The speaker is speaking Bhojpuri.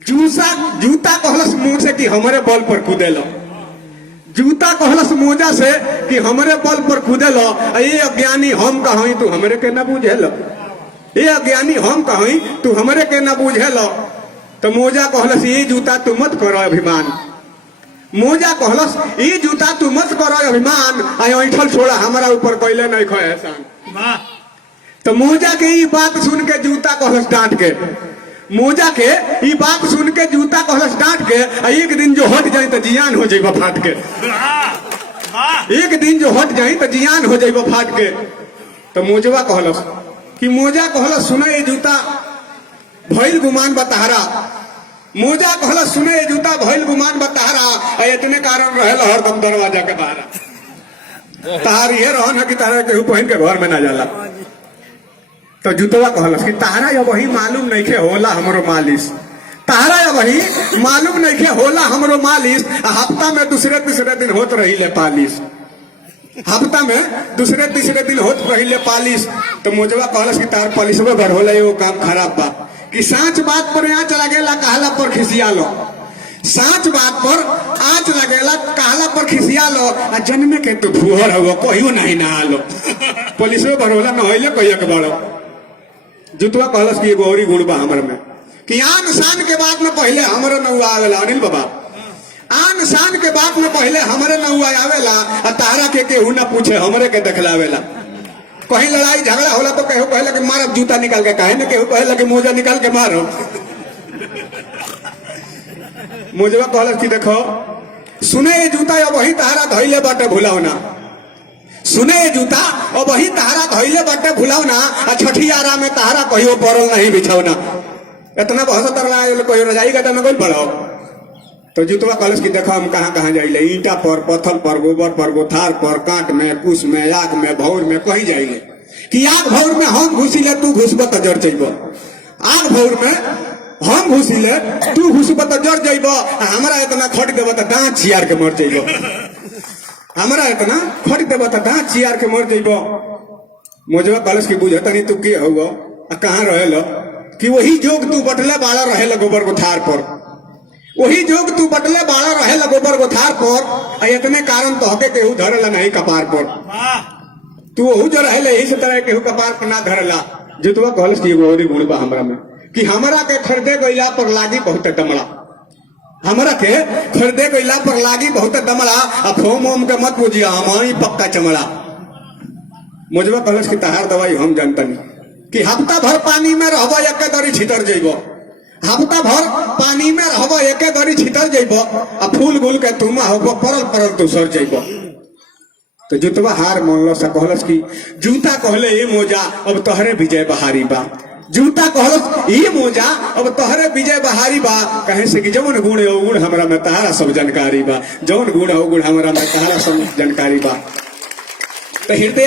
जूता कहलस मुंह से कि हमारे बल पर कूदेलो। जूता कहलस मोजा से कि हमारे बल पर कूदेलो। ये अज्ञानी हम कहीं तू हमरे के न बुझेलो। ये अज्ञानी हम कहीं तू हमरे के न बुझेलो। तो मोजा कहलस ये जूता तू मत करो अभिमान। मोजा कहलस ये जूता तू मत करो अभिमान। ऐठल छोड़ा हमारा ऊपर कैले नहीं खो एहसान। तो मोजा के ये बात सुन के जूता कहलस डांट के। मोजा के ये बात सुन के जूता कहलस डांट के एक दिन जो हट जाए तो जियान हो जाए फाट के। एक दिन जो हट जाए तो जियान हो जाए फाट के। तो मोजवा कहलस कि मोजा कहलस सुने ये जूता भइल गुमान बताहरा। मोजा कहलस सुने ये जूता भइल गुमान बताहरा। इतने कारण रहे हरदम दरवाजा के बाहर। तार ये रह कि तारा केहू पहन के घर में ना जाला। तो जूतवा कहलस कि तारा या वही मालूम नहीं के होला हमरो मालिश। तारा या वही मालूम नहीं के होला हमरो मालिश। हफ्ता में दूसरे तीसरे दिन होत रही ले पालिश। हफ्ता में दूसरे तीसरे दिन होत रही ले पालिश। तो मोजवा कहलस कि तार पालिशवा भर होला एगो काम खराब बा कि सांच बात पर आँच लगेला कहला पर खिसिया लो। सांच बात पर आँच लगेला कहला पर खिसिया लो। जन्मे के तो फुहर हो कहियो नहीं नहा लो। पुलिसवा भर होला नहले कहियो के बड़ो। जुतवा कहलस कि एगो औरी गुण बा हमर में कि आन शान के बात में पहले हमरे नौआ आवेला। अनिल बाबा आन शान के बात में पहले हमरे नौआ आवेला। तारा के केहू ना पूछे हमरे के देखलावेला। कहीं लड़ाई झगड़ा होला तो केहू कहला कि मारब जूता निकाल के। काहे ना केहू कहला कि मोजा निकाल के मारो। मोजवा कहलस कि देखो सुने ये जूता अब वही तारा धइले बाटे भुलाओ ना। सुने ये जूता और वही तारा धइले बाटे भुलाओ ना। छठियारा में तारा कहियो पड़ल नहीं बिछाओ ना। इतना बहुत कहियो रजाई गड्ढा में कोई पड़ो। तो जूतवा कहलस कि देखो हम कहाँ कहाँ जाइले। ईंटा पर पत्थर पर गोबर पर गोथार पर कांट में कुश में आग में भौर में कहीं जाइले कि आग भौर में हम घुसिले तू घुसब तो जड़ जइब। आग भौर में हम घुसिले तू घुसब तो जड़ जइब। हमरा इतना खट देब तो दांत छियार के मर जइब। हमरा इतना खट देब तो दांत छियार के मर जइब। मोजवा कहलस कि बुझता नहीं तू के हो कहाँ रहेलो कि वही जोग तू बटले बाड़ा रहेला गोबर गोथार पर। वही जोग तू बटले बाड़ा रहेला गोबर गोथार पर। इतने कारण तो हके केहू धरेला नहीं कपार पर। तू वहू जो रहेला यही से तरह केहू कपार पर ना धरेला। जुतवा कहलस कि एगो औरी गुण बा हमरा में कि हमरा के खरीदे गइला पर लागी बहुत दमड़ा। हमरा के खरीदे गइला पर लागी बहुत दमड़ा। फोम ओम के मत बुझिया हम पक्का चमड़ा। मोजवा कहलस कि तहार दवाई हम जानतनी कि हफ्ता भर पानी में रहबो एके दरी छितर जइबो। हफ्ता भर पानी में रहबो एके दरी छितर जइबो। फूल गुल के तुमा होबो परल परल तू सर जइबो। तो जुतवा हार मानलो से कहलस कि जूता कहले ये मोजा अब तोहरे विजय बहारी बा। जूता कहलस ये मोजा अब तोहरे विजय बहारी बा। कहे से कि जवन गुण है गुण हमरा में तहारा सब जानकारी बा। जवन गुण है गुण हमरा में तहारा सब जानकारी बा। तो हृदय